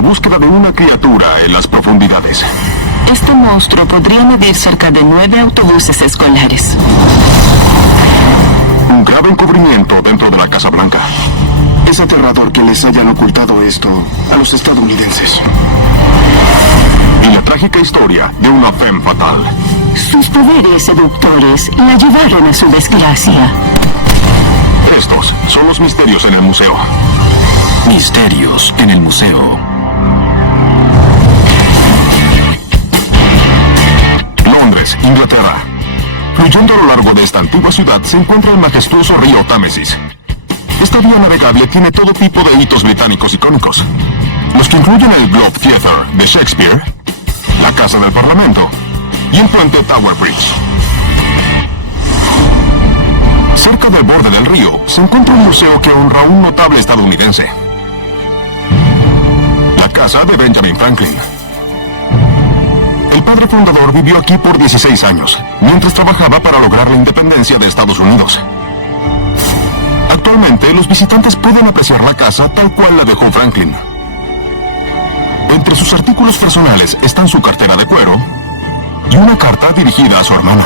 la búsqueda de una criatura en las profundidades. Este monstruo podría medir cerca de 9 autobuses escolares. Un grave encubrimiento dentro de la Casa Blanca. Es aterrador que les hayan ocultado esto a los estadounidenses. Y la trágica historia de una femme fatal. Sus poderes seductores la llevaron a su desgracia. Estos son los misterios en el museo. Misterios en el museo. Londres, Inglaterra. Fluyendo a lo largo de esta antigua ciudad se encuentra el majestuoso río Támesis. Esta vía navegable tiene todo tipo de hitos británicos icónicos, los que incluyen el Globe Theatre de Shakespeare, la Casa del Parlamento y el puente Tower Bridge. Cerca del borde del río se encuentra un museo que honra a un notable estadounidense, la casa de Benjamin Franklin. El padre fundador vivió aquí por 16 años, mientras trabajaba para lograr la independencia de Estados Unidos. Actualmente, los visitantes pueden apreciar la casa tal cual la dejó Franklin. Entre sus artículos personales están su cartera de cuero y una carta dirigida a su hermana.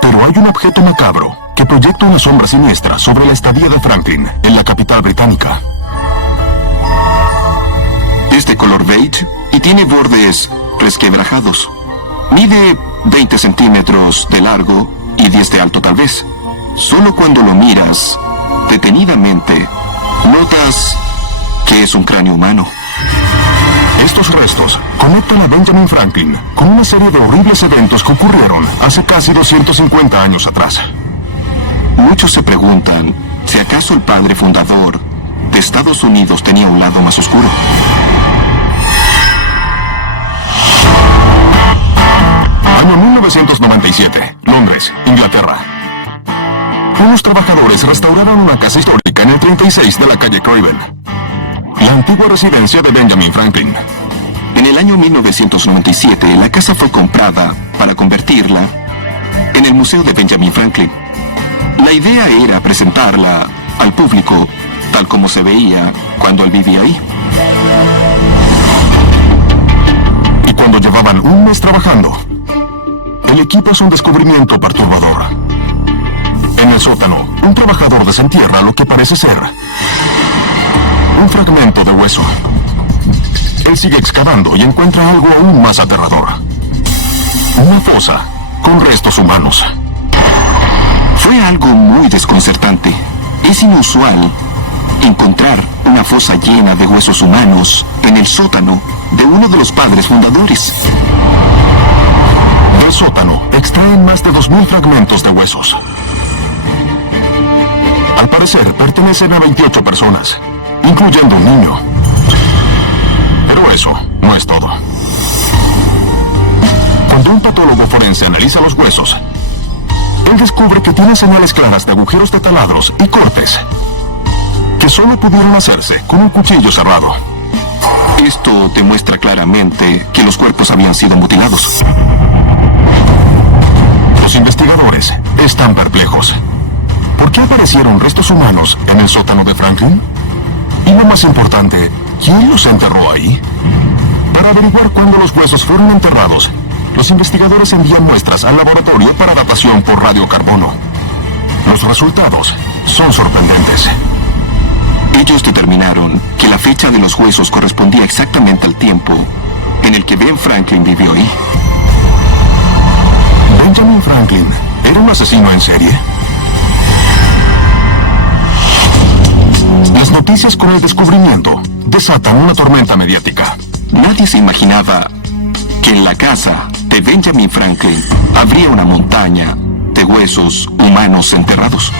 Pero hay un objeto macabro que proyecta una sombra siniestra sobre la estadía de Franklin en la capital británica. Es de color beige y tiene bordes resquebrajados. Mide 20 centímetros de largo y 10 de alto tal vez. Solo cuando lo miras detenidamente, notas que es un cráneo humano. Estos restos conectan a Benjamin Franklin con una serie de horribles eventos que ocurrieron hace casi 250 años atrás. Muchos se preguntan si acaso el padre fundador de Estados Unidos tenía un lado más oscuro. Año 1997, Londres, Inglaterra. Unos trabajadores restauraron una casa histórica en el 36 de la calle Craven, la antigua residencia de Benjamin Franklin. En el año 1997, la casa fue comprada para convertirla en el Museo de Benjamin Franklin. La idea era presentarla al público tal como se veía cuando él vivía ahí. Y cuando llevaban un mes trabajando, el equipo es un descubrimiento perturbador. En el sótano, un trabajador desentierra lo que parece ser un fragmento de hueso. Él sigue excavando y encuentra algo aún más aterrador. Una fosa con restos humanos. Fue algo muy desconcertante. Es inusual encontrar una fosa llena de huesos humanos en el sótano de uno de los padres fundadores. Del sótano extraen más de 2000 fragmentos de huesos. Al parecer pertenecen a 28 personas, incluyendo un niño. Pero eso no es todo. Cuando un patólogo forense analiza los huesos, él descubre que tiene señales claras de agujeros de taladros y cortes que solo pudieron hacerse con un cuchillo cerrado. Esto demuestra claramente que los cuerpos habían sido mutilados. Los investigadores están perplejos. ¿Por qué aparecieron restos humanos en el sótano de Franklin? Y lo más importante, ¿quién los enterró ahí? Para averiguar cuándo los huesos fueron enterrados, los investigadores envían muestras al laboratorio para datación por radiocarbono. Los resultados son sorprendentes. Ellos determinaron que la fecha de los huesos correspondía exactamente al tiempo en el que Ben Franklin vivió ahí. ¿Benjamin Franklin era un asesino en serie? Las noticias con el descubrimiento desatan una tormenta mediática. Nadie se imaginaba que en la casa de Benjamin Franklin habría una montaña de huesos humanos enterrados.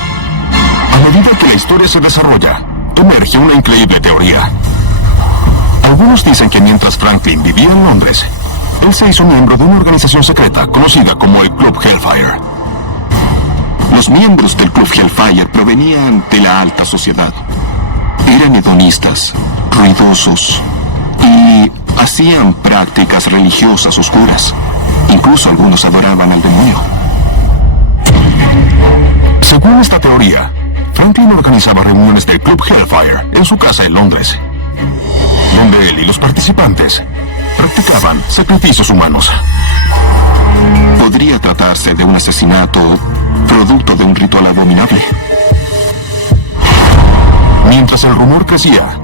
A medida que la historia se desarrolla, emerge una increíble teoría. Algunos dicen que mientras Franklin vivía en Londres, él se hizo miembro de una organización secreta conocida como el Club Hellfire. Los miembros del Club Hellfire provenían de la alta sociedad. Eran hedonistas, ruidosos y hacían prácticas religiosas oscuras. Incluso algunos adoraban al demonio. Según esta teoría, Franklin organizaba reuniones del Club Hellfire en su casa en Londres, donde él y los participantes practicaban sacrificios humanos. Podría tratarse de un asesinato producto de un ritual abominable. Mientras el rumor crecía,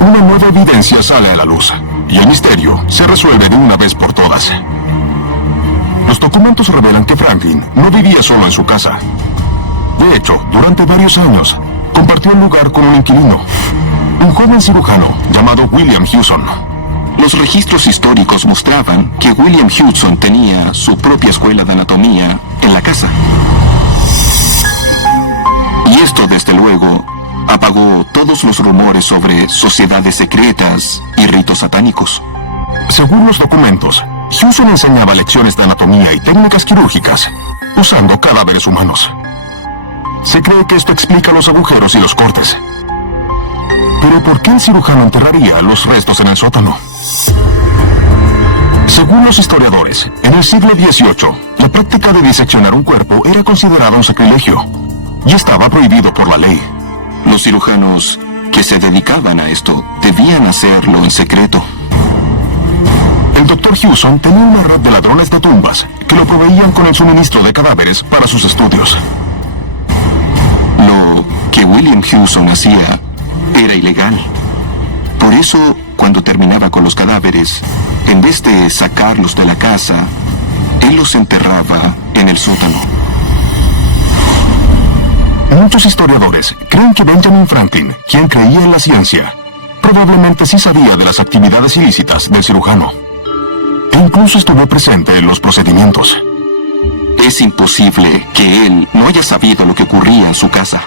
una nueva evidencia sale a la luz y el misterio se resuelve de una vez por todas. Los documentos revelan que Franklin no vivía solo en su casa. De hecho, durante varios años, compartió el lugar con un inquilino, un joven cirujano llamado William Hewson. Los registros históricos mostraban que William Hewson tenía su propia escuela de anatomía en la casa. Y esto, desde luego, apagó todos los rumores sobre sociedades secretas y ritos satánicos. Según los documentos, Hewson enseñaba lecciones de anatomía y técnicas quirúrgicas, usando cadáveres humanos. Se cree que esto explica los agujeros y los cortes. Pero ¿por qué el cirujano enterraría los restos en el sótano? Según los historiadores, en el siglo XVIII, la práctica de diseccionar un cuerpo era considerada un sacrilegio y estaba prohibido por la ley. Los cirujanos que se dedicaban a esto debían hacerlo en secreto. El Dr. Hewson tenía una red de ladrones de tumbas que lo proveían con el suministro de cadáveres para sus estudios. Lo que William Hewson hacía era ilegal. Por eso, cuando terminaba con los cadáveres, en vez de sacarlos de la casa, él los enterraba en el sótano. Muchos historiadores creen que Benjamin Franklin, quien creía en la ciencia, probablemente sí sabía de las actividades ilícitas del cirujano. E incluso estuvo presente en los procedimientos. Es imposible que él no haya sabido lo que ocurría en su casa.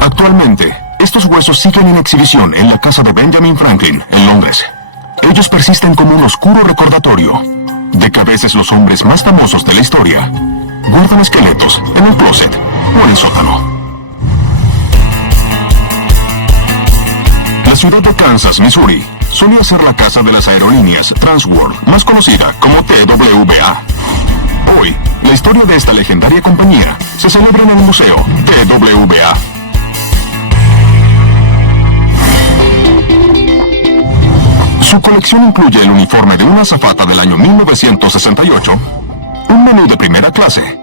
Actualmente, estos huesos siguen en exhibición en la casa de Benjamin Franklin, en Londres. Ellos persisten como un oscuro recordatorio de que a veces los hombres más famosos de la historia guardan esqueletos en el closet o en el sótano. La ciudad de Kansas, Missouri, solía ser la casa de las aerolíneas Transworld, más conocida como TWA. Hoy, la historia de esta legendaria compañía se celebra en el Museo TWA. Su colección incluye el uniforme de una azafata del año 1968, un menú de primera clase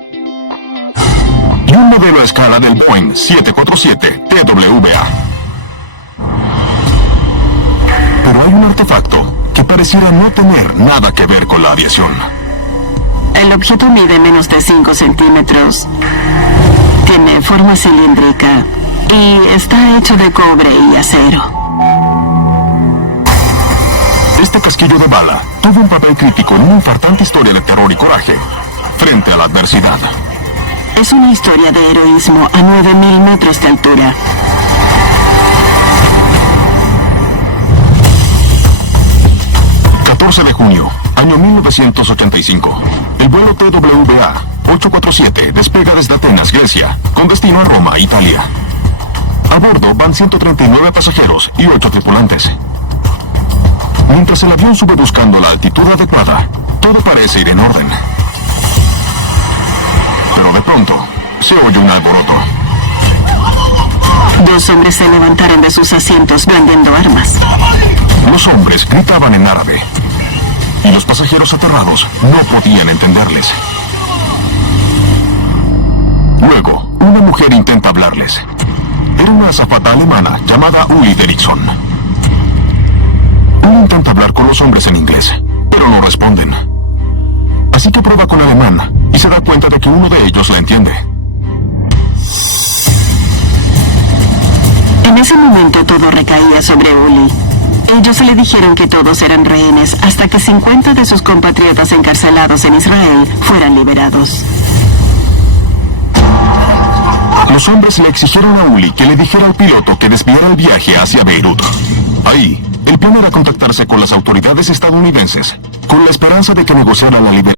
y un modelo a escala del Boeing 747 TWA. Pero hay un artefacto que pareciera no tener nada que ver con la aviación. El objeto mide menos de 5 centímetros. Tiene forma cilíndrica y está hecho de cobre y acero. Este casquillo de bala tuvo un papel crítico en una infartante historia de terror y coraje frente a la adversidad. Es una historia de heroísmo a 9.000 metros de altura. De junio, año 1985. El vuelo TWA 847 despega desde Atenas, Grecia, con destino a Roma, Italia. A bordo van 139 pasajeros y 8 tripulantes. Mientras el avión sube buscando la altitud adecuada, todo parece ir en orden. Pero de pronto, se oye un alboroto. 2 hombres se levantaron de sus asientos blandiendo armas. Los hombres gritaban en árabe y los pasajeros aterrados no podían entenderles. Luego, una mujer intenta hablarles. Era una azafata alemana llamada Uli Derrickson. Uli intenta hablar con los hombres en inglés, pero no responden. Así que prueba con alemán y se da cuenta de que uno de ellos la entiende. En ese momento todo recaía sobre Uli. Ellos le dijeron que todos eran rehenes hasta que 50 de sus compatriotas encarcelados en Israel fueran liberados. Los hombres le exigieron a Uli que le dijera al piloto que desviara el viaje hacia Beirut. Ahí, el plan era contactarse con las autoridades estadounidenses, con la esperanza de que negociaran la liberación.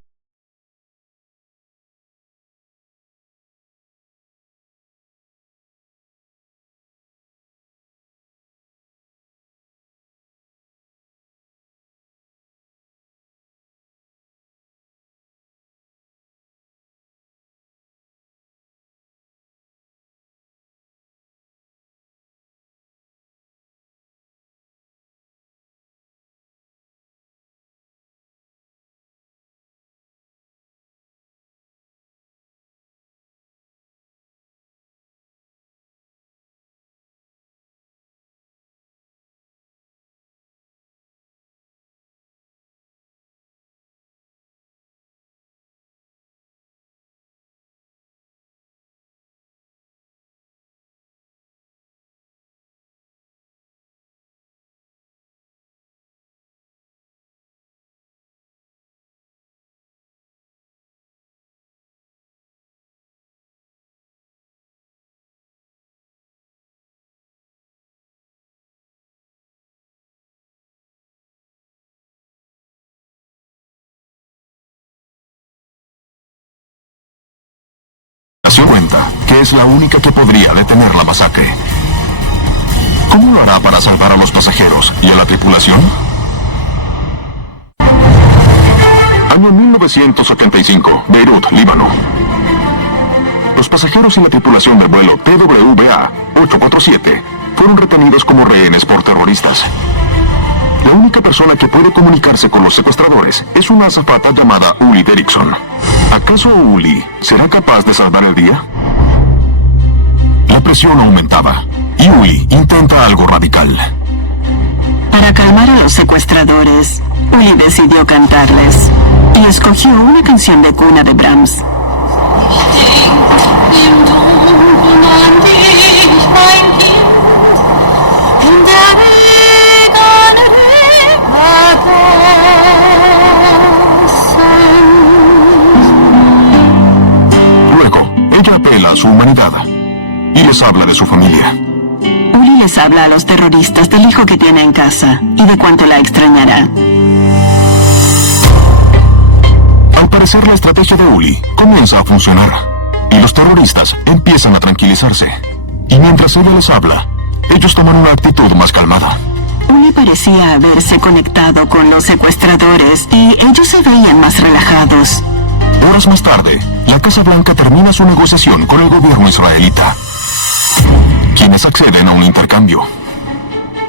tripulación cuenta que es la única que podría detener la masacre. ¿Cómo lo hará para salvar a los pasajeros y a la tripulación? Año 1975, Beirut, Líbano. Los pasajeros y la tripulación del vuelo TWA 847 fueron retenidos como rehenes por terroristas. La única persona que puede comunicarse con los secuestradores es una azafata llamada Uli Derrickson. ¿Acaso Uli será capaz de salvar el día? La presión aumentaba y Uli intenta algo radical. Para calmar a los secuestradores, Uli decidió cantarles y escogió una canción de cuna de Brahms. Luego, ella apela a su humanidad y les habla de su familia. Uli les habla a los terroristas del hijo que tiene en casa y de cuánto la extrañará. Al parecer, la estrategia de Uli comienza a funcionar y los terroristas empiezan a tranquilizarse. Y mientras ella les habla, ellos toman una actitud más calmada. Uli parecía haberse conectado con los secuestradores y ellos se veían más relajados. Horas más tarde, la Casa Blanca termina su negociación con el gobierno israelita, quienes acceden a un intercambio.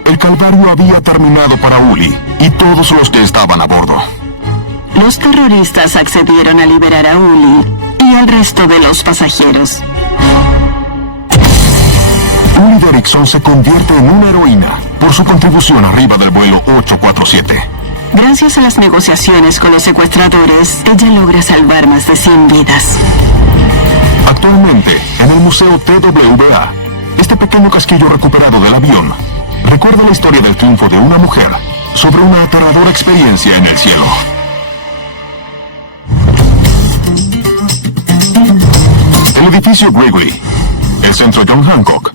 El calvario había terminado para Uli y todos los que estaban a bordo. Los terroristas accedieron a liberar a Uli y al resto de los pasajeros. Uli Derrickson se convierte en una heroína por su contribución arriba del vuelo 847. Gracias a las negociaciones con los secuestradores, ella logra salvar más de 100 vidas. Actualmente, en el Museo TWA, este pequeño casquillo recuperado del avión recuerda la historia del triunfo de una mujer sobre una aterradora experiencia en el cielo. El edificio Gregory, el centro John Hancock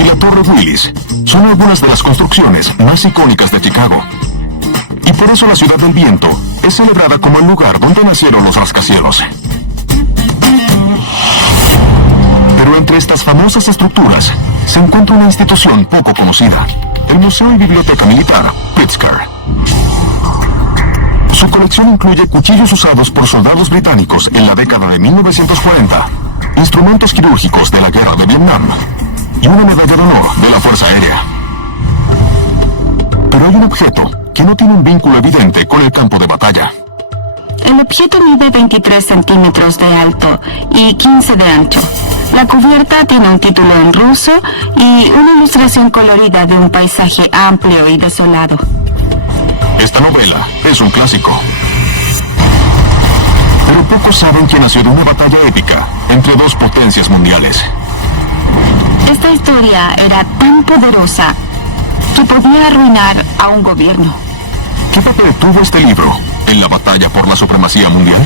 y la Torre Willis son algunas de las construcciones más icónicas de Chicago. Y por eso la Ciudad del Viento es celebrada como el lugar donde nacieron los rascacielos. Pero entre estas famosas estructuras se encuentra una institución poco conocida, el Museo y Biblioteca Militar Pritzker. Su colección incluye cuchillos usados por soldados británicos en la década de 1940, instrumentos quirúrgicos de la Guerra de Vietnam y una medalla de honor de la Fuerza Aérea. Pero hay un objeto que no tiene un vínculo evidente con el campo de batalla. El objeto mide 23 centímetros de alto y 15 de ancho. La cubierta tiene un título en ruso y una ilustración colorida de un paisaje amplio y desolado. Esta novela es un clásico. Pero pocos saben que nació de una batalla épica entre dos potencias mundiales. Esta historia era tan poderosa que podía arruinar a un gobierno. ¿Qué papel tuvo este libro en la batalla por la supremacía mundial?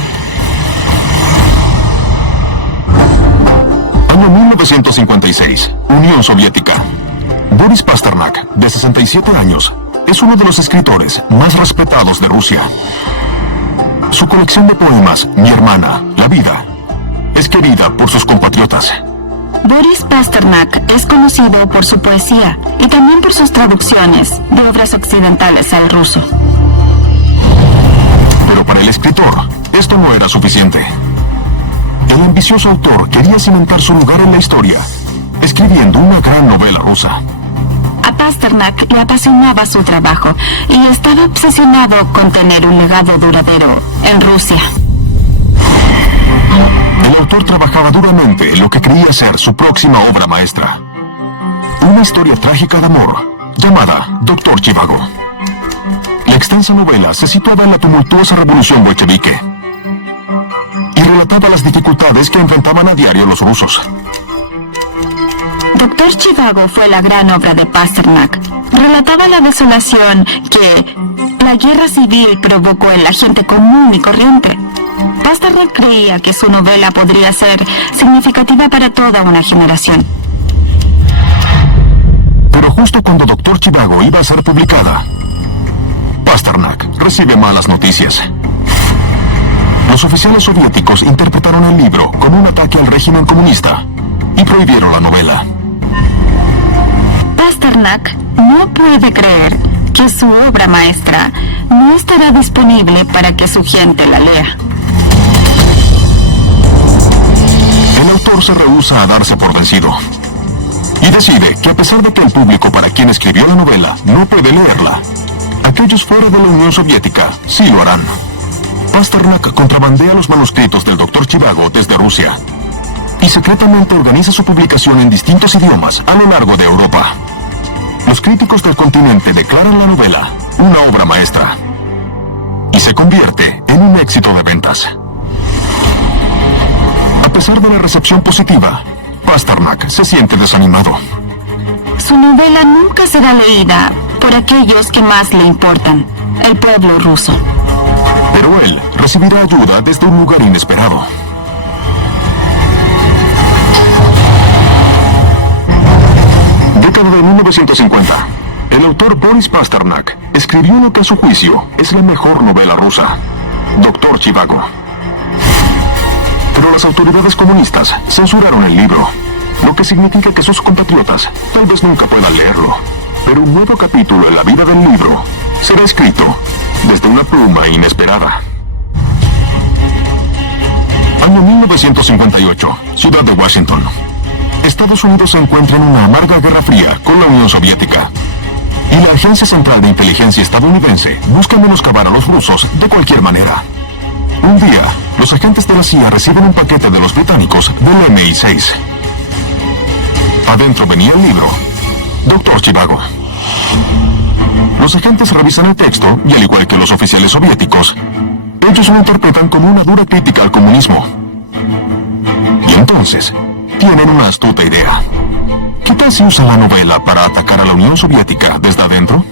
Año 1956, Unión Soviética. Boris Pasternak, de 67 años, es uno de los escritores más respetados de Rusia. Su colección de poemas, Mi hermana, la vida, es querida por sus compatriotas. Boris Pasternak es conocido por su poesía y también por sus traducciones de obras occidentales al ruso. Pero para el escritor, esto no era suficiente. El ambicioso autor quería cimentar su lugar en la historia, escribiendo una gran novela rusa. A Pasternak le apasionaba su trabajo y estaba obsesionado con tener un legado duradero en Rusia. El autor trabajaba duramente en lo que creía ser su próxima obra maestra. Una historia trágica de amor, llamada Doctor Zhivago. La extensa novela se situaba en la tumultuosa revolución bolchevique y relataba las dificultades que enfrentaban a diario los rusos. Doctor Zhivago fue la gran obra de Pasternak. Relataba la desolación que la guerra civil provocó en la gente común y corriente. Pasternak creía que su novela podría ser significativa para toda una generación. Pero justo cuando Doctor Zhivago iba a ser publicada, Pasternak recibe malas noticias. Los oficiales soviéticos interpretaron el libro como un ataque al régimen comunista y prohibieron la novela. Pasternak no puede creer que su obra maestra no estará disponible para que su gente la lea. El autor se rehúsa a darse por vencido y decide que a pesar de que el público para quien escribió la novela no puede leerla, aquellos fuera de la Unión Soviética sí lo harán. Pasternak contrabandea los manuscritos del Dr. Zhivago desde Rusia y secretamente organiza su publicación en distintos idiomas a lo largo de Europa. Los críticos del continente declaran la novela una obra maestra y se convierte en un éxito de ventas. A pesar de la recepción positiva, Pasternak se siente desanimado. Su novela nunca será leída por aquellos que más le importan, el pueblo ruso. Pero él recibirá ayuda desde un lugar inesperado. Década de 1950. El autor Boris Pasternak escribió lo que a su juicio es la mejor novela rusa, Dr. Zhivago. Pero las autoridades comunistas censuraron el libro, lo que significa que sus compatriotas tal vez nunca puedan leerlo. Pero un nuevo capítulo en la vida del libro será escrito desde una pluma inesperada. Año 1958, ciudad de Washington. Estados Unidos se encuentra en una amarga guerra fría con la Unión Soviética. Y la Agencia Central de Inteligencia estadounidense busca menoscabar a los rusos de cualquier manera. Un día, los agentes de la CIA reciben un paquete de los británicos del MI6. Adentro venía el libro, Dr. Zhivago. Los agentes revisan el texto y, al igual que los oficiales soviéticos, ellos lo interpretan como una dura crítica al comunismo. Y entonces, tienen una astuta idea. ¿Qué tal si usan la novela para atacar a la Unión Soviética desde adentro?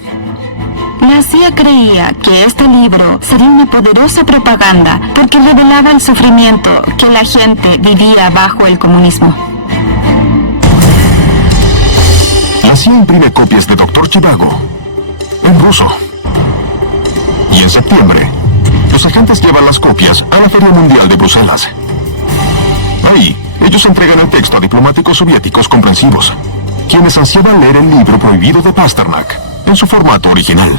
La CIA creía que este libro sería una poderosa propaganda porque revelaba el sufrimiento que la gente vivía bajo el comunismo. La CIA imprime copias de Dr. Zhivago en ruso. Y en septiembre, los agentes llevan las copias a la Feria Mundial de Bruselas. Ahí, ellos entregan el texto a diplomáticos soviéticos comprensivos, quienes ansiaban leer el libro prohibido de Pasternak en su formato original.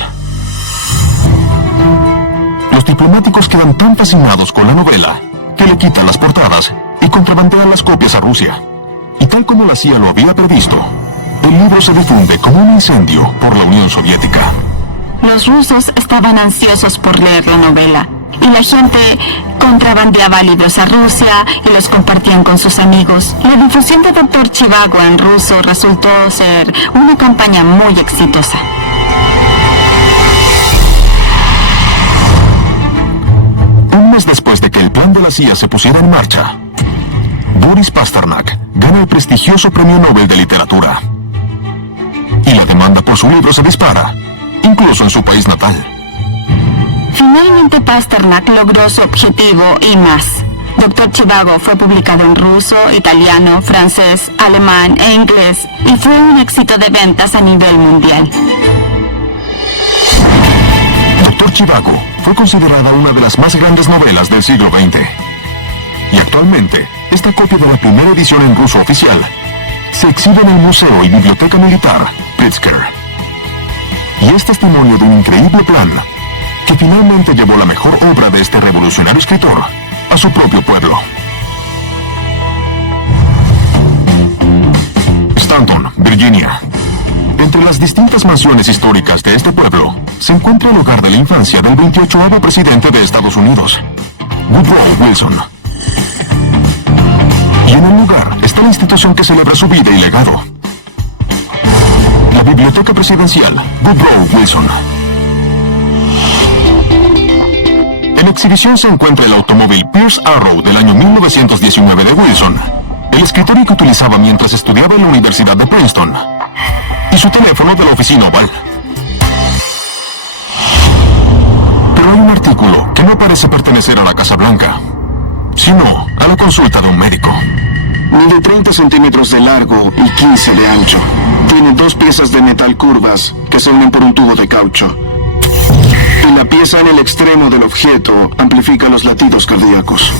Los diplomáticos quedan tan fascinados con la novela que le quitan las portadas y contrabandean las copias a Rusia. Y tal como la CIA lo había previsto, el libro se difunde como un incendio por la Unión Soviética. Los rusos estaban ansiosos por leer la novela y la gente contrabandeaba libros a Rusia y los compartían con sus amigos. La difusión de Dr. Zhivago en ruso resultó ser una campaña muy exitosa. Un mes después de que el plan de la CIA se pusiera en marcha, Boris Pasternak gana el prestigioso Premio Nobel de Literatura. Y la demanda por su libro se dispara, incluso en su país natal. Finalmente Pasternak logró su objetivo y más. Dr. Zhivago fue publicado en ruso, italiano, francés, alemán e inglés y fue un éxito de ventas a nivel mundial. Dr. Zhivago fue considerada una de las más grandes novelas del siglo XX. Y actualmente, esta copia de la primera edición en ruso oficial se exhibe en el Museo y Biblioteca Militar Pritzker. Y es testimonio de un increíble plan que finalmente llevó la mejor obra de este revolucionario escritor a su propio pueblo. Stanton, Virginia. Entre las distintas mansiones históricas de este pueblo se encuentra el hogar de la infancia del 28º presidente de Estados Unidos, Woodrow Wilson. Y en el lugar está la institución que celebra su vida y legado, la Biblioteca Presidencial Woodrow Wilson. En exhibición se encuentra el automóvil Pierce Arrow del año 1919 de Wilson, el escritorio que utilizaba mientras estudiaba en la Universidad de Princeton, y su teléfono de la oficina oval. Pero hay un artículo que no parece pertenecer a la Casa Blanca, sino a la consulta de un médico. Mide 30 centímetros de largo y 15 de ancho. Tiene 2 piezas de metal curvas que se unen por un tubo de caucho. porque la pieza en el extremo del objeto amplifica los latidos cardíacos.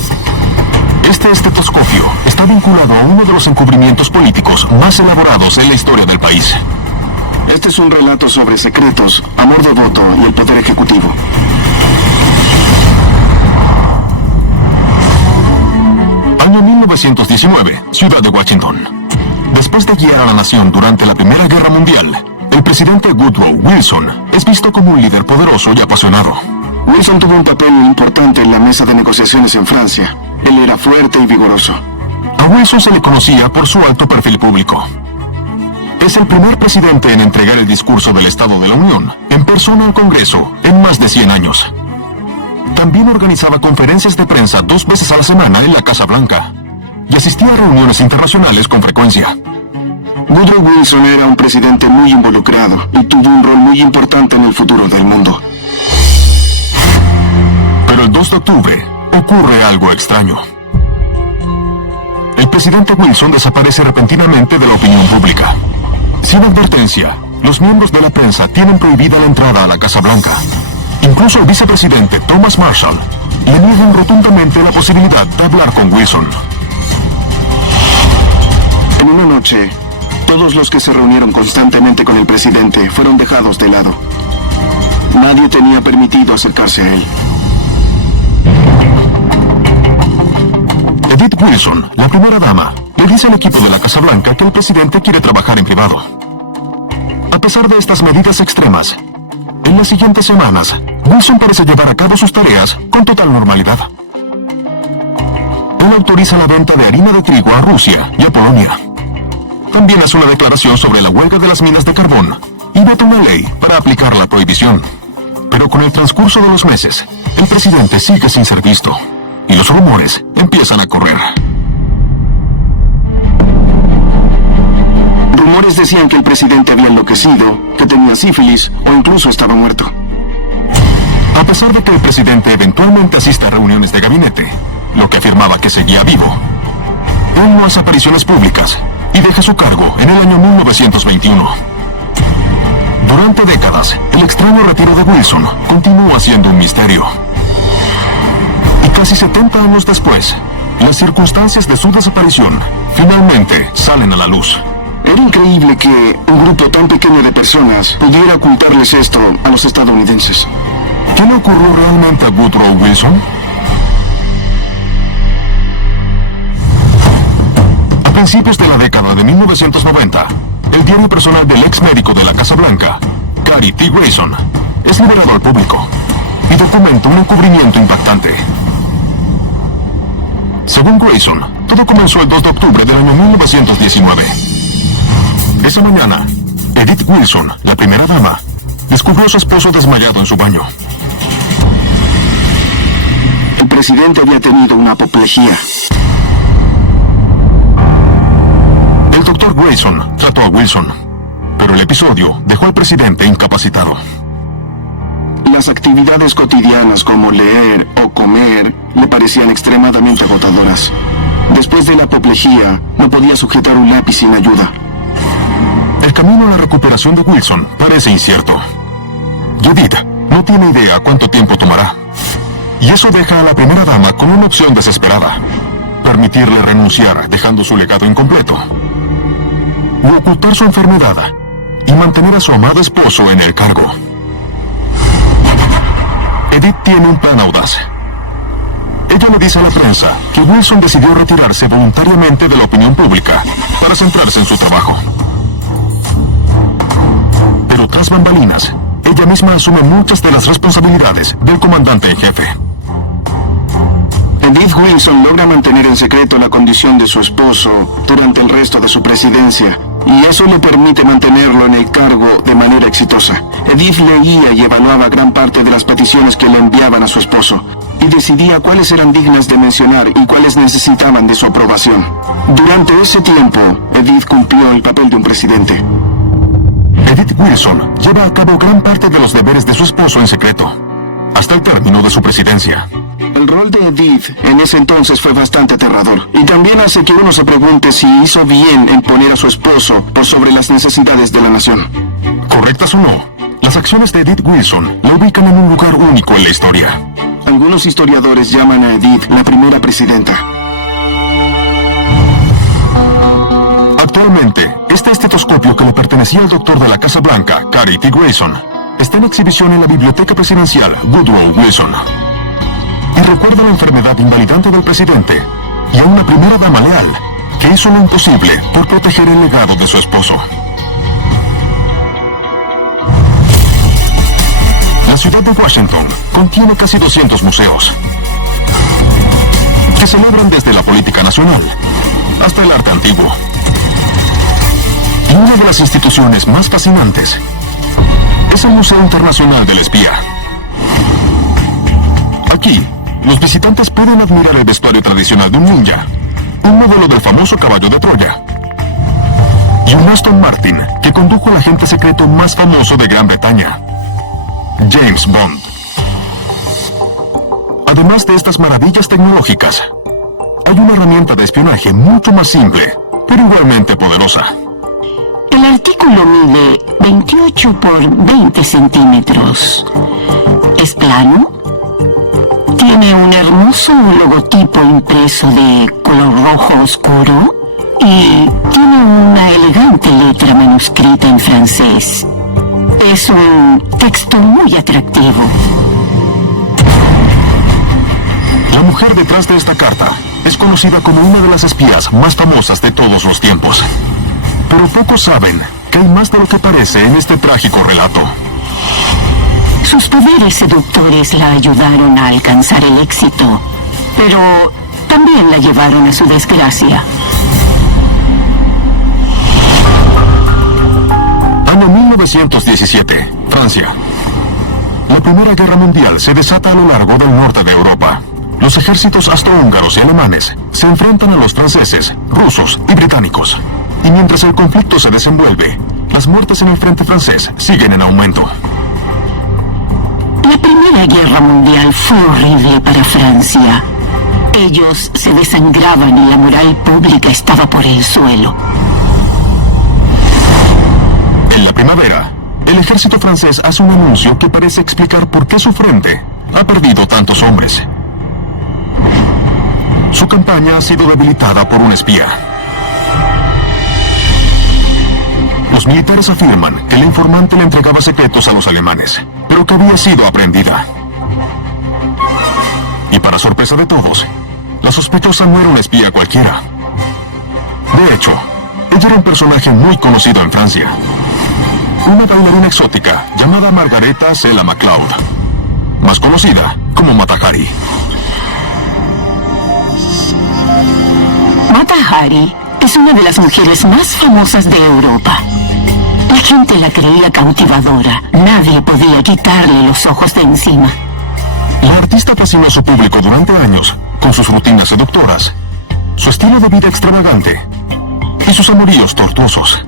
Este estetoscopio está vinculado a uno de los encubrimientos políticos más elaborados en la historia del país. Este es un relato sobre secretos, amor devoto y el poder ejecutivo. Año 1919, Ciudad de Washington. Después de guiar a la nación durante la Primera Guerra Mundial, el presidente Woodrow Wilson es visto como un líder poderoso y apasionado. Wilson tuvo un papel importante en la mesa de negociaciones en Francia. Él era fuerte y vigoroso. A Wilson se le conocía por su alto perfil público. Es el primer presidente en entregar el discurso del Estado de la Unión en persona al Congreso en más de 100 años. También organizaba conferencias de prensa 2 veces a la semana en la Casa Blanca y asistía a reuniones internacionales con frecuencia. Woodrow Wilson era un presidente muy involucrado y tuvo un rol muy importante en el futuro del mundo. Pero el 2 de octubre ocurre algo extraño. El presidente Wilson desaparece repentinamente de la opinión pública. Sin advertencia, los miembros de la prensa tienen prohibida la entrada a la Casa Blanca. Incluso el vicepresidente Thomas Marshall le niegan rotundamente la posibilidad de hablar con Wilson. En una noche, todos los que se reunieron constantemente con el presidente fueron dejados de lado. Nadie tenía permitido acercarse a él. Edith Wilson, la primera dama, le dice al equipo de la Casa Blanca que el presidente quiere trabajar en privado. A pesar de estas medidas extremas, en las siguientes semanas, Wilson parece llevar a cabo sus tareas con total normalidad. Él autoriza la venta de harina de trigo a Rusia y a Polonia. También hace una declaración sobre la huelga de las minas de carbón y veta una ley para aplicar la prohibición. Pero con el transcurso de los meses, el presidente sigue sin ser visto y los rumores empiezan a correr. Rumores decían que el presidente había enloquecido, que tenía sífilis o incluso estaba muerto. A pesar de que el presidente eventualmente asiste a reuniones de gabinete, lo que afirmaba que seguía vivo, él no hace apariciones públicas y deja su cargo en el año 1921. Durante décadas, el extraño retiro de Wilson continúa siendo un misterio. Y casi 70 años después, las circunstancias de su desaparición finalmente salen a la luz. Era increíble que un grupo tan pequeño de personas pudiera ocultarles esto a los estadounidenses. ¿Qué le ocurrió realmente a Woodrow Wilson? A principios de la década de 1990, el diario personal del ex médico de la Casa Blanca, Cary T. Grayson, es liberado al público y documenta un encubrimiento impactante. Según Grayson, todo comenzó el 2 de octubre del año 1919. Esa mañana, Edith Wilson, la primera dama, descubrió a su esposo desmayado en su baño. El presidente había tenido una apoplejía. El doctor Grayson trató a Wilson, pero el episodio dejó al presidente incapacitado. Las actividades cotidianas como leer o comer le parecían extremadamente agotadoras. Después de la apoplejía, no podía sujetar un lápiz sin ayuda. El camino a la recuperación de Wilson parece incierto. Y Edith no tiene idea cuánto tiempo tomará. Y eso deja a la primera dama con una opción desesperada: permitirle renunciar dejando su legado incompleto, o ocultar su enfermedad y mantener a su amado esposo en el cargo. Edith tiene un plan audaz. Ella le dice a la prensa que Wilson decidió retirarse voluntariamente de la opinión pública para centrarse en su trabajo. Pero tras bambalinas, ella misma asume muchas de las responsabilidades del comandante en jefe. Edith Wilson logra mantener en secreto la condición de su esposo durante el resto de su presidencia, y eso le permite mantenerlo en el cargo de manera exitosa. Edith leía y evaluaba gran parte de las peticiones que le enviaban a su esposo, y decidía cuáles eran dignas de mencionar y cuáles necesitaban de su aprobación. Durante ese tiempo, Edith cumplió el papel de un presidente. Edith Wilson lleva a cabo gran parte de los deberes de su esposo en secreto, hasta el término de su presidencia. El rol de Edith en ese entonces fue bastante aterrador, y también hace que uno se pregunte si hizo bien en poner a su esposo por sobre las necesidades de la nación. Correctas o no, las Las acciones de Edith Wilson la ubican en un lugar único en la historia. Algunos historiadores llaman a Edith la primera presidenta. Actualmente, este estetoscopio que le pertenecía al doctor de la Casa Blanca, Cary T. Grayson, está en exhibición en la Biblioteca Presidencial Woodrow Wilson. Y recuerda la enfermedad invalidante del presidente y a una primera dama leal que hizo lo imposible por proteger el legado de su esposo. La ciudad de Washington contiene casi 200 museos que celebran desde la política nacional hasta el arte antiguo. Y una de las instituciones más fascinantes es el Museo Internacional del Espía. Aquí, los visitantes pueden admirar el vestuario tradicional de un ninja, un modelo del famoso caballo de Troya y un Aston Martin que condujo al agente secreto más famoso de Gran Bretaña, James Bond. Además de estas maravillas tecnológicas, hay una herramienta de espionaje mucho más simple, pero igualmente poderosa. El artículo mide 28 por 20 centímetros. Es plano. Tiene un hermoso logotipo impreso de color rojo oscuro y tiene una elegante letra manuscrita en francés. Es un texto muy atractivo. La mujer detrás de esta carta es conocida como una de las espías más famosas de todos los tiempos. Pero pocos saben que hay más de lo que parece en este trágico relato. Sus poderes seductores la ayudaron a alcanzar el éxito, pero también la llevaron a su desgracia. Año 1917, Francia. La Primera Guerra Mundial se desata a lo largo del norte de Europa. Los ejércitos austrohúngaros y alemanes se enfrentan a los franceses, rusos y británicos. Y mientras el conflicto se desenvuelve, las muertes en el frente francés siguen en aumento. La Primera Guerra Mundial fue horrible para Francia. Ellos se desangraban y la moral pública estaba por el suelo. En la primavera, el ejército francés hace un anuncio que parece explicar por qué su frente ha perdido tantos hombres. Su campaña ha sido debilitada por un espía. Los militares afirman que el informante le entregaba secretos a los alemanes, pero que había sido aprendida. Y para sorpresa de todos, la sospechosa no era una espía cualquiera. De hecho, ella era un personaje muy conocido en Francia. Una bailarina exótica llamada Margareta Sela MacLeod, más conocida como Mata Hari. Mata Hari es una de las mujeres más famosas de Europa. La gente la creía cautivadora. Nadie podía quitarle los ojos de encima. La artista fascinó a su público durante años con sus rutinas seductoras, su estilo de vida extravagante y sus amoríos tortuosos.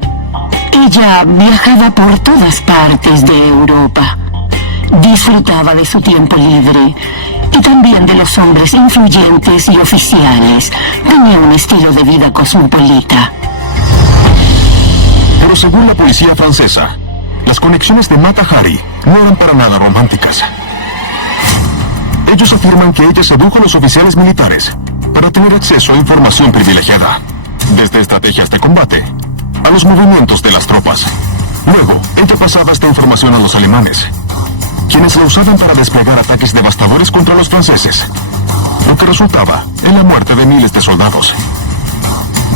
Ella viajaba por todas partes de Europa. Disfrutaba de su tiempo libre y también de los hombres influyentes y oficiales. Tenía un estilo de vida cosmopolita. Pero según la policía francesa, las conexiones de Mata Hari no eran para nada románticas. Ellos afirman que ella sedujo a los oficiales militares para tener acceso a información privilegiada, desde estrategias de combate a los movimientos de las tropas. Luego, ella pasaba esta información a los alemanes, quienes la usaban para desplegar ataques devastadores contra los franceses, lo que resultaba en la muerte de miles de soldados.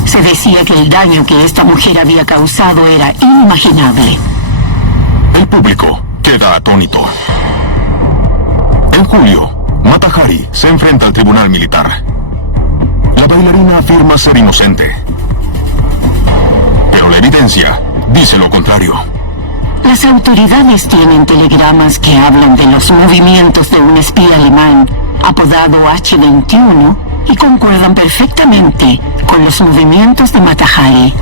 Se decía que el daño que esta mujer había causado era inimaginable. El público queda atónito. En julio, Mata Hari se enfrenta al tribunal militar. La bailarina afirma ser inocente, pero la evidencia dice lo contrario. Las autoridades tienen telegramas que hablan de los movimientos de un espía alemán apodado H-21 y concuerdan perfectamente con los movimientos de Mata Hari.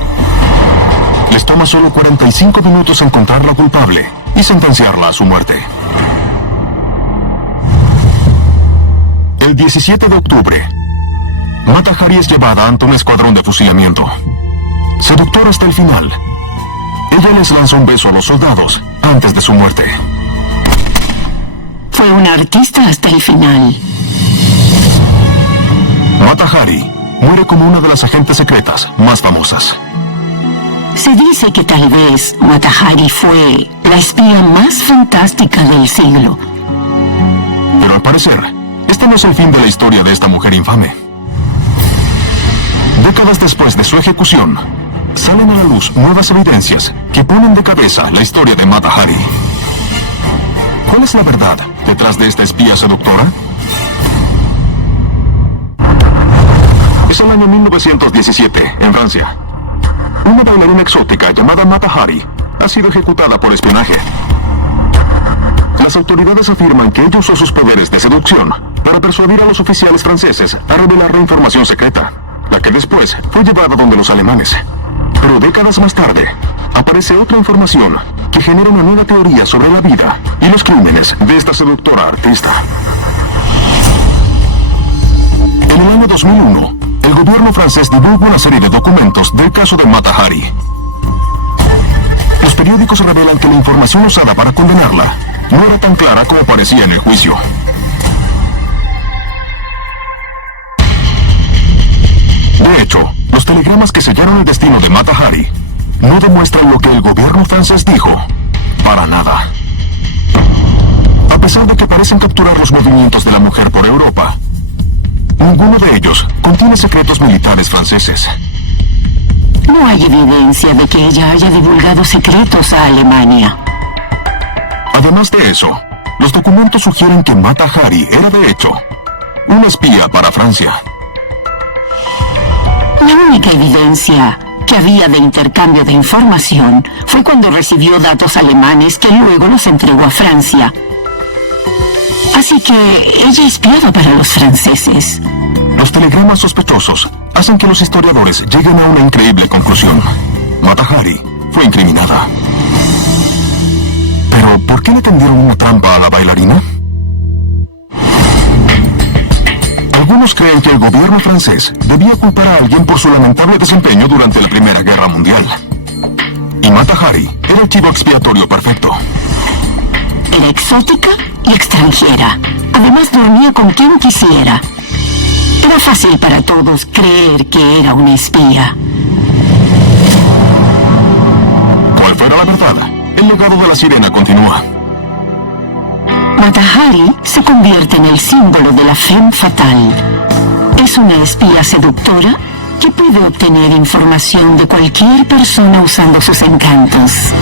Les toma solo 45 minutos encontrarla culpable y sentenciarla a su muerte. El 17 de octubre, Mata Hari es llevada ante un escuadrón de fusilamiento. Seductora hasta el final, ella les lanza un beso a los soldados antes de su muerte. Fue una artista hasta el final. Mata Hari muere como una de las agentes secretas más famosas. Se dice que tal vez Mata Hari fue la espía más fantástica del siglo. Pero al parecer, este no es el fin de la historia de esta mujer infame. Décadas después de su ejecución, salen a la luz nuevas evidencias que ponen de cabeza la historia de Mata Hari. ¿Cuál es la verdad detrás de esta espía seductora? Es el año 1917, en Francia. Una bailarina exótica llamada Mata Hari ha sido ejecutada por espionaje. Las autoridades afirman que ella usó sus poderes de seducción para persuadir a los oficiales franceses a revelar la información secreta, la que después fue llevada donde los alemanes. Pero décadas más tarde, aparece otra información que genera una nueva teoría sobre la vida y los crímenes de esta seductora artista. En el año 2001, el gobierno francés divulgó una serie de documentos del caso de Mata Hari. Los periódicos revelan que la información usada para condenarla no era tan clara como parecía en el juicio. De hecho, los telegramas que sellaron el destino de Mata Hari no demuestran lo que el gobierno francés dijo, para nada. A pesar de que parecen capturar los movimientos de la mujer por Europa, ninguno de ellos contiene secretos militares franceses. No hay evidencia de que ella haya divulgado secretos a Alemania. Además de eso, los documentos sugieren que Mata Hari era de hecho una espía para Francia. La única evidencia que había de intercambio de información fue cuando recibió datos alemanes que luego los entregó a Francia. Así que ella espiaba para los franceses. Los telegramas sospechosos hacen que los historiadores lleguen a una increíble conclusión. Mata Hari fue incriminada. Pero, ¿por qué le tendieron una trampa a la bailarina? Algunos creen que el gobierno francés debía culpar a alguien por su lamentable desempeño durante la Primera Guerra Mundial. Y Mata Hari era el chivo expiatorio perfecto. Era exótica y extranjera. Además, dormía con quien quisiera. Era fácil para todos creer que era una espía. Cual fuera la verdad, el legado de la sirena continúa. Mata Hari se convierte en el símbolo de la femme fatale. Es una espía seductora que puede obtener información de cualquier persona usando sus encantos.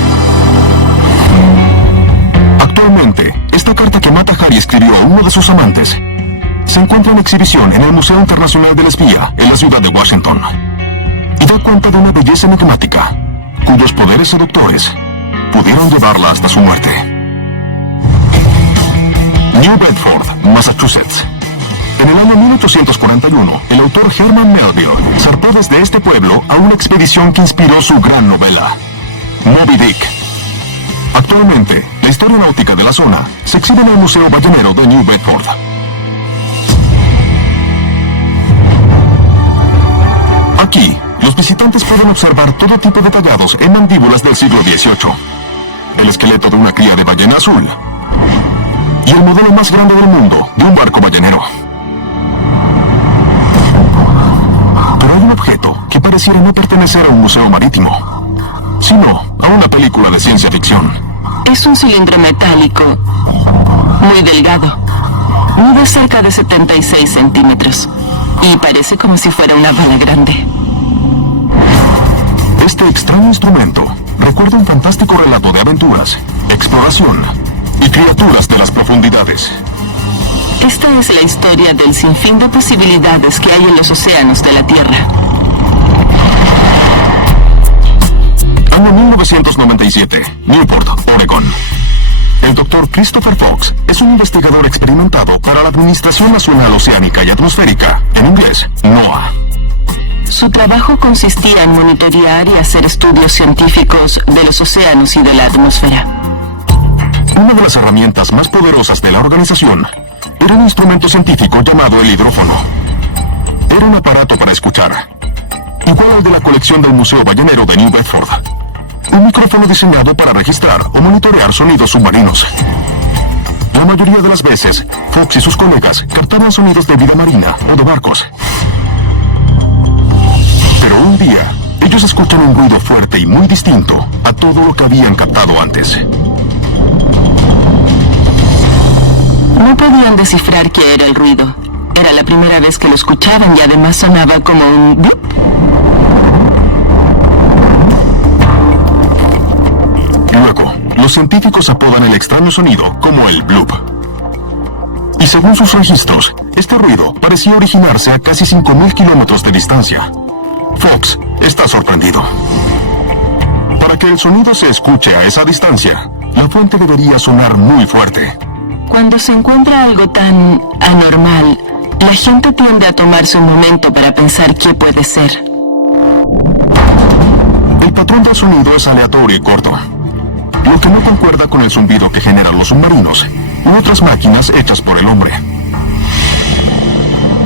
Actualmente, esta carta que Mata Hari escribió a uno de sus amantes se encuentra en exhibición en el Museo Internacional del Espía en la ciudad de Washington. Y da cuenta de una belleza enigmática, cuyos poderes seductores pudieron llevarla hasta su muerte. New Bedford, Massachusetts. En el año 1841, el autor Herman Melville zarpó desde este pueblo a una expedición que inspiró su gran novela, Moby Dick. Actualmente, la historia náutica de la zona se exhibe en el Museo Ballenero de New Bedford. Aquí, los visitantes pueden observar todo tipo de tallados en mandíbulas del siglo XVIII, el esqueleto de una cría de ballena azul y el modelo más grande del mundo de un barco ballenero. Pero hay un objeto que pareciera no pertenecer a un museo marítimo, sino a una película de ciencia ficción. Es un cilindro metálico, muy delgado. Mide cerca de 76 centímetros y parece como si fuera una bala grande. Este extraño instrumento recuerda un fantástico relato de aventuras, exploración y criaturas de las profundidades. Esta es la historia del sinfín de posibilidades que hay en los océanos de la Tierra. Año 1997, Newport, Oregon. El Dr. Christopher Fox es un investigador experimentado para la Administración Nacional Oceánica y Atmosférica, en inglés, NOAA. Su trabajo consistía en monitorear y hacer estudios científicos de los océanos y de la atmósfera. Una de las herramientas más poderosas de la organización era un instrumento científico llamado el hidrófono. Era un aparato para escuchar, igual al de la colección del Museo Ballenero de New Bedford. un micrófono diseñado para registrar o monitorear sonidos submarinos. La mayoría de las veces, Fox y sus colegas captaban sonidos de vida marina o de barcos. Pero un día, ellos escuchan un ruido fuerte y muy distinto a todo lo que habían captado antes. No podían descifrar qué era el ruido. Era la primera vez que lo escuchaban y además sonaba como un blup. Luego, los científicos apodan el extraño sonido como el bloop. Y según sus registros, este ruido parecía originarse a casi 5.000 kilómetros de distancia. Fox está sorprendido. Para que el sonido se escuche a esa distancia, la fuente debería sonar muy fuerte. Cuando se encuentra algo tan anormal, la gente tiende a tomarse un momento para pensar qué puede ser. El patrón del sonido es aleatorio y corto, lo que no concuerda con el zumbido que generan los submarinos u otras máquinas hechas por el hombre.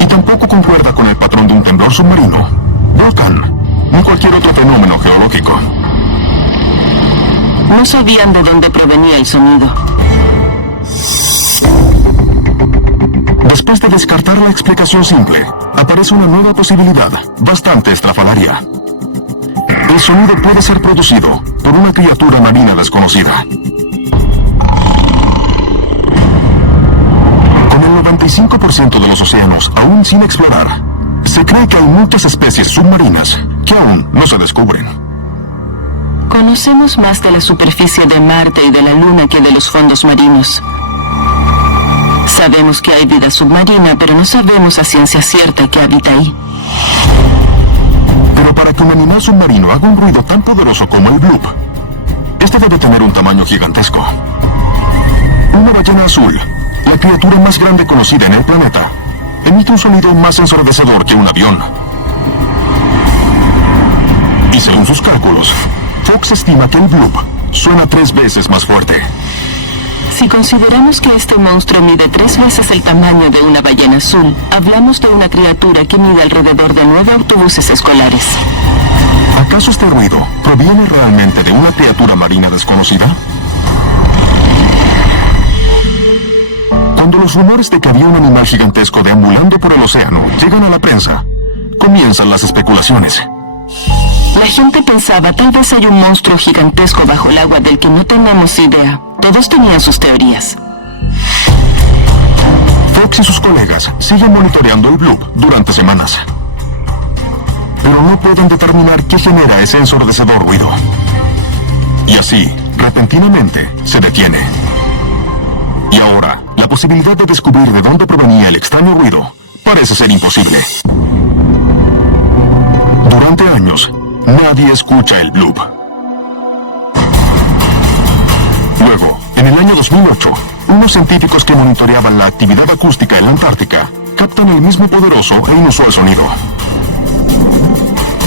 Y tampoco concuerda con el patrón de un temblor submarino, volcán, ni cualquier otro fenómeno geológico. No sabían de dónde provenía el sonido. Después de descartar la explicación simple, aparece una nueva posibilidad, bastante estrafalaria. El sonido puede ser producido por una criatura marina desconocida. Con el 95% de los océanos aún sin explorar, se cree que hay muchas especies submarinas que aún no se descubren. Conocemos más de la superficie de Marte y de la Luna que de los fondos marinos. Sabemos que hay vida submarina, pero no sabemos a ciencia cierta qué habita ahí. Pero para que un animal submarino haga un ruido tan poderoso como el bloop, este debe tener un tamaño gigantesco. Una ballena azul, la criatura más grande conocida en el planeta, emite un sonido más ensordecedor que un avión. Y según sus cálculos, Fox estima que el bloop suena 3 veces más fuerte. Si consideramos que este monstruo mide 3 veces el tamaño de una ballena azul, hablamos de una criatura que mide alrededor de 9 autobuses escolares. ¿Acaso este ruido proviene realmente de una criatura marina desconocida? Cuando los rumores de que había un animal gigantesco deambulando por el océano llegan a la prensa, comienzan las especulaciones. La gente pensaba, tal vez hay un monstruo gigantesco bajo el agua del que no tenemos idea. Todos tenían sus teorías. Fox y sus colegas siguen monitoreando el bloop durante semanas. Pero no pueden determinar qué genera ese ensordecedor ruido. Y así, repentinamente, se detiene. Y ahora, la posibilidad de descubrir de dónde provenía el extraño ruido parece ser imposible. Durante años, nadie escucha el bloop. Luego, en el año 2008, unos científicos que monitoreaban la actividad acústica en la Antártica captan el mismo poderoso e inusual sonido.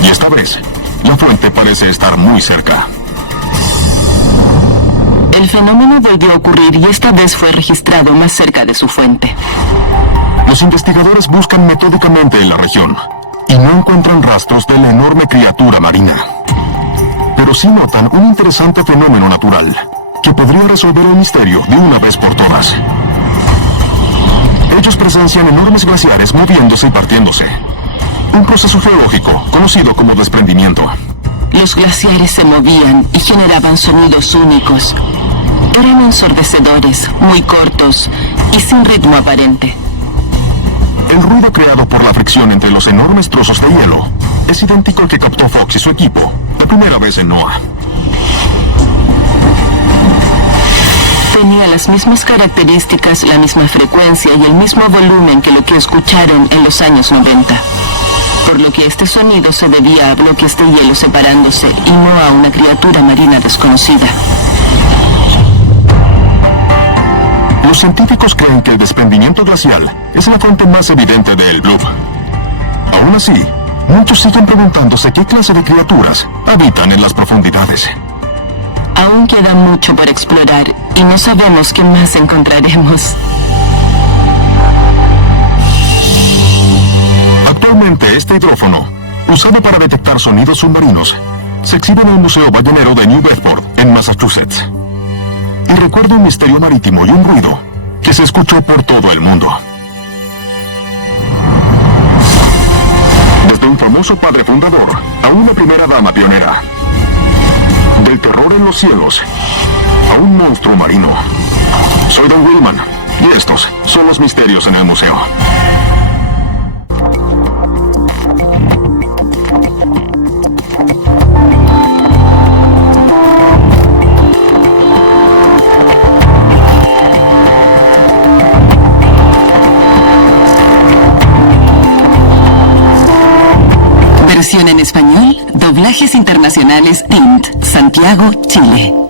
Y esta vez, la fuente parece estar muy cerca. El fenómeno volvió a ocurrir y esta vez fue registrado más cerca de su fuente. Los investigadores buscan metódicamente en la región y no encuentran rastros de la enorme criatura marina. Pero sí notan un interesante fenómeno natural que podría resolver el misterio de una vez por todas. Ellos presencian enormes glaciares moviéndose y partiéndose. Un proceso geológico conocido como desprendimiento. Los glaciares se movían y generaban sonidos únicos. Eran ensordecedores, muy cortos y sin ritmo aparente. El ruido creado por la fricción entre los enormes trozos de hielo es idéntico al que captó Fox y su equipo la primera vez en NOAA. Tenía las mismas características, la misma frecuencia y el mismo volumen que lo que escucharon en los años 90. Por lo que este sonido se debía a bloques de hielo separándose y no a una criatura marina desconocida. Los científicos creen que el desprendimiento glacial es la fuente más evidente del bloop. Aún así, muchos siguen preguntándose qué clase de criaturas habitan en las profundidades. Aún queda mucho por explorar y no sabemos qué más encontraremos. Actualmente este hidrófono, usado para detectar sonidos submarinos, se exhibe en el Museo Ballenero de New Bedford, en Massachusetts. Y recuerdo un misterio marítimo y un ruido que se escuchó por todo el mundo. Desde un famoso padre fundador a una primera dama pionera. Del terror en los cielos a un monstruo marino. Soy Don Willman y estos son los misterios en el museo. Versión en español, Doblajes Internacionales Tint, Santiago, Chile.